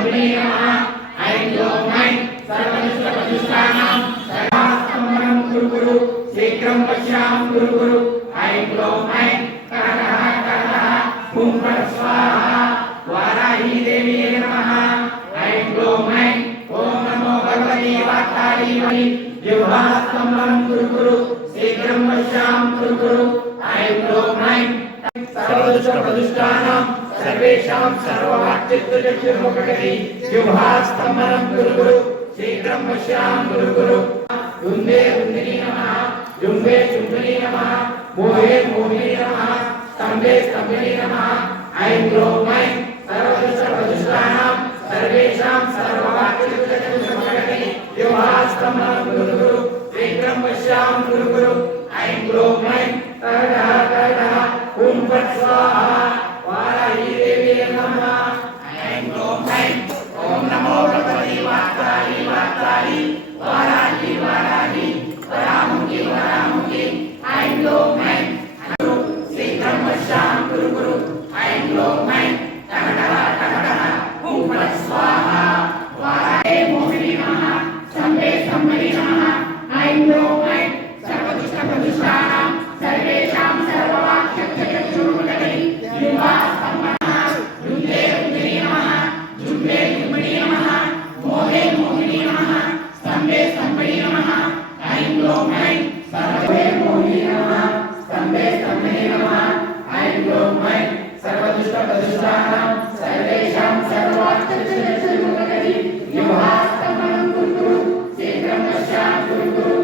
संबिनी नमः ऐं क्लों ऐं सर्वनिष्ठप्रतिष्ठानां सर्वास्तम्भनं कुरु कुरु शीघ्रं पश्यां कुरु कुरु ऐं क्लों ऐं करः करः हुं फट् स्वाहा वाराही देवी नमः ऐं क्लों ऐं ॐ नमो भगवती वातालीमहि जिह्वास्तम्भनं कुरु कुरु शीघ्रं पश्यां कुरु कुरु ऐं क्लों ऐं सर्वदुष्टप्रतिष्ठानां सर्वेषां सर्ववाक्चित्तचक्षुर्मुखगति जिह्वास्तम्भनं कुरु कुरु शीघ्रं पश्यां कुरु कुरु दुन्दे दुन्दिनी नमः जुम्बे जुम्बिनी नमः मोहे मोहिनी नमः स्तम्भे स्तम्भिनी नमः ऐं क्लों ऐं सर्वदुष्टप्रतिष्ठानां सर्वेषां सर्ववाक्चित्तचक्षुर्मुखगति जिह्वास्तम्भनं कुरु कुरु शीघ्रं पश्यां कुरु कुरु ऐं क्लों ऐं करः करः हुं फट् स्वाहा वाराही देवी नमः ऐं क्लों ऐं ॐ नमो भगवती वाताली वाताली वाराही वाराही वरामुखी वरामुखी ऐं क्लों ऐं शीघ्रं पश्यां कुरु कुरु ऐं क्लों ऐं टकटः टकटः हुं फट् स्वाहा वाराहे मोहिनी नमः स्तम्भे स्तम्भिनी नमः ऐं क्लों ऐं सर्वदुष्टप्रतिष्ठानां सर्वेषां सर्ववाक्चित्तचक्षुर्मुखगति जिह्वास्तम्भनं दुन्दे दुन्दिनी नमः जुम्बे जुम्बिनी नमः मोहे मोहिनी नमः स्तम्भे स्तम्भिनी नमः ऐं क्लों ऐं सर्वे मोहिनी नमः स्तम्भे स्तम्भिनी नमः ऐं क्लों ऐं सर्वदुष्टप्रतिष्ठानां सर्वेषां सर्ववाक्चित्तचक्षुर्मुखगति जिह्वास्तम्भनं कुरु कुरु शीघ्रं पश्यां कुरु कुरु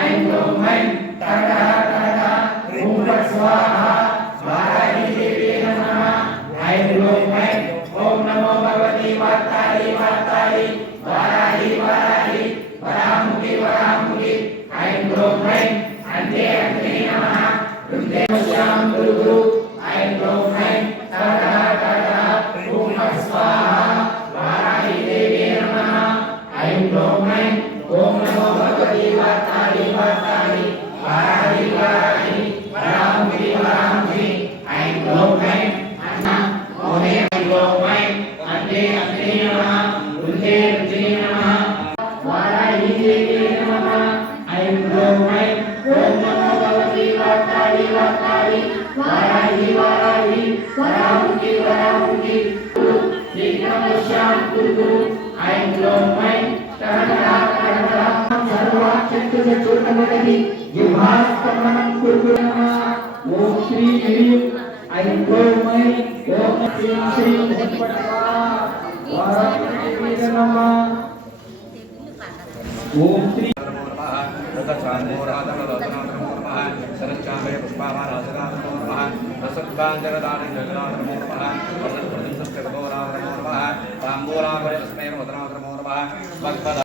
ऐं क्लों ऐं टकटः टकटः हुं फट् स्वाहा वाराही देवी नमः ऐं क्लों ऐं ॐ नमो भगवती वाताली वाताली वाराही वाराही वरामुखी वरामुखी ऐं क्लों ऐं अन्ते अन्ते नमः वृन्दे पश्यां कुरु कुरु ऐं क्लों ऐं करः करः हुं फट् स्वाहा वाराही देवी नमः ऐं क्लों ऐं ॐ नमो भगवती वाताली वाताली वाराही वाराही वरामुखी वरामुखी ऐं क्लों ऐं मोहे ऐं क्लों ऐं अन्ते अन्ते नमः वृन्दे वृन्दे नमः वाराही देवी नमः ऐं क्लों ऐं ॐ नमो भगवती वाताली वाताली वाराही वाराही वरामुखी वरामुखी शीघ्रं पश्यां कुरु कुरु ऐं क्लों ऐं टकटः टकटः सर्ववाक्चित्तचक्षुर्मुखगति जिह्वास्तम्भनं कुरु कुरु नमः ॐ श्री ह्रीं ऐं क्लों ऐं ॐ श्रीं श्रीं हुं फट् स्वाहा वाराही देवी नमः ॐ श्री सरच्चामय पुष्पामाराधना नमो नमः रसद्वाञ्जनदानं जगन्नाथ नमो नमः वसन्तप्रतिष्ठितगौरां नमो नमः ताम्बूलाभरे तस्मै नमो नमः